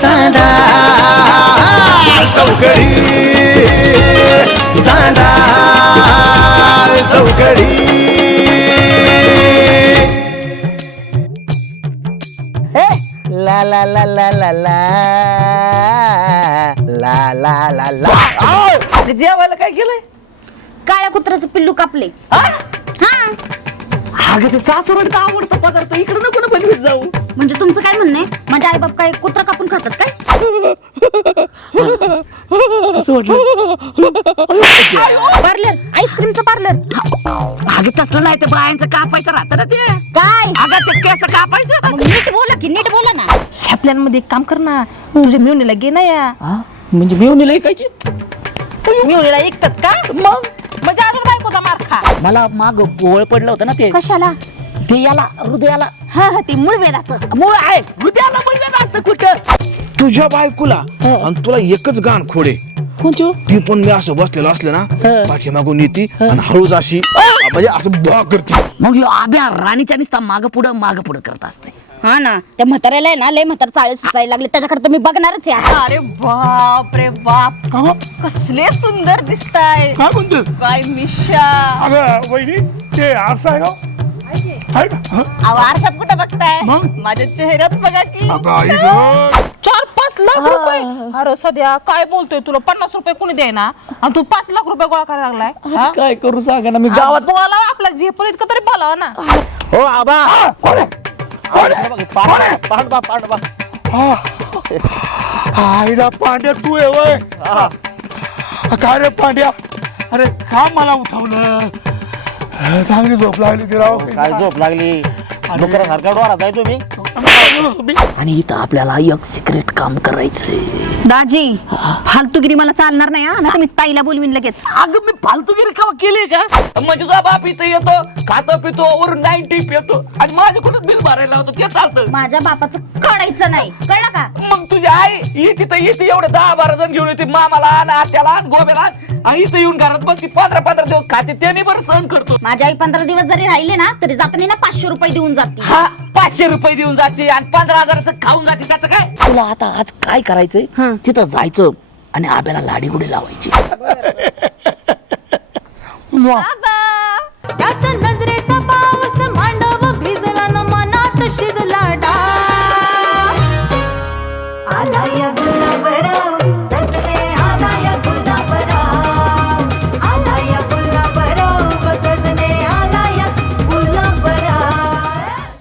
चांदा चौकडी चांदा चौकडी ला ला ला ला ला ला ला ला ला ला जेवायला काय केलंय? काळ्या कुत्र्याचं पिल्लू कापले. अगं ते सासूरवाडीत आवडतं पदार्थ इकडे नको ना बनवीत जाऊ. म्हणजे तुमचं काय म्हणणं आहे? माझे आई बाप काय कुत्रा कापून खातात काय? असं वाटलं पार्लर, आईस्क्रीमचं पार्लर. अगं तसलं नाही ते बायांचं कापायचं राहतं ना ते. काय अगं ते केस कापायचं. मग नीट बोला की, नीट बोला ना. मध्ये एक काम कर ना, तुझ्या मिळवणीला घे ना या. म्हणजे मिळून ऐकायची मिळवणीला ऐकतात का? मग म्हणजे अजून बायकोचा मार खा. मला माग गोळ पडलं होतं ना ते. कशाला? ते याला हृदयाला हा हा, ते मूळवेदाचं. मूळ आहे. हृदयाला मुलगा असतं कुठं. तुझ्या बायकोला आणि तुला एकच गाण खोडे ती पण मी असं बसलेलं असलं ना पाठीमागून येते आणि हळूच अशी म्हणजे असं बा करते. मग ह्यो आब्या राणीच्या निस्ता माग पुढं करत असते. हा ना, त्या म्हाताऱ्याला आहे ना लय म्हातार चाळे सुचायला लागले, त्याच्याकडे तर मी बघणारच आहे. अरे बाप रे बाप, कसले सुंदर दिसताय. काय म्हणतो काय मिशा. अगं वहिनी ते असं आहे का? आवारसात कुठं बघताय? माझ्या चेहऱ्यात बघा की. 4-5 लाख रुपये. अरे सध्या काय बोलतोय, तुला 50 रुपये कोणी द्यायना आणि तू 5 लाख रुपये गोळा करायला लागलाय. हा? काय करू सांगा ना, मी गावात गावात बोलावं आपला झेपल इतकं तरी बोलावा ना. हो आबा पांडवा आईला पांड्या तू आहे वय काय रे पांड्या? अरे का मला उठवलं? चांगली झोप लागली ती राव. काय झोप लागली? डोकरासारखा डोरा जाय तुम्ही. आणि इथं आपल्याला एक सिक्रेट काम करायचंय. दाजी, फालतूगिरी मला चालणार नाही. हा ना, तुम्ही ताईला बोलवीन लगेच. अगं मी फालतूगिरी का केली का? म्हणजे तुझा बाप इथं येतो, खातो पितो, वरून 90 पितो आणि माझ्याकडून बिल भरायला होतं ते चालतं. माझ्या बापाचं कळायचं नाही, कळलं का? मग तुझी आई इथे एवढे 10-12 जण घेऊन येते, मामाला आणि आत्याला आणि गोब्याला, आणि इथं येऊन घरात बसती 15-15 दिवस खाते, त्याने बरं सहन करतो. माझी आई 15 दिवस जरी राहिले ना तरी जाताना ना 500 रुपये देऊन जाते. हा 500 रुपये देऊन जाते आणि 15,000चं खाऊन जाते. त्याचं काय? तुला आता आज काय करायचंय, तिथं जायचं आणि आब्याला लाडी गुडी लावायची. बाबा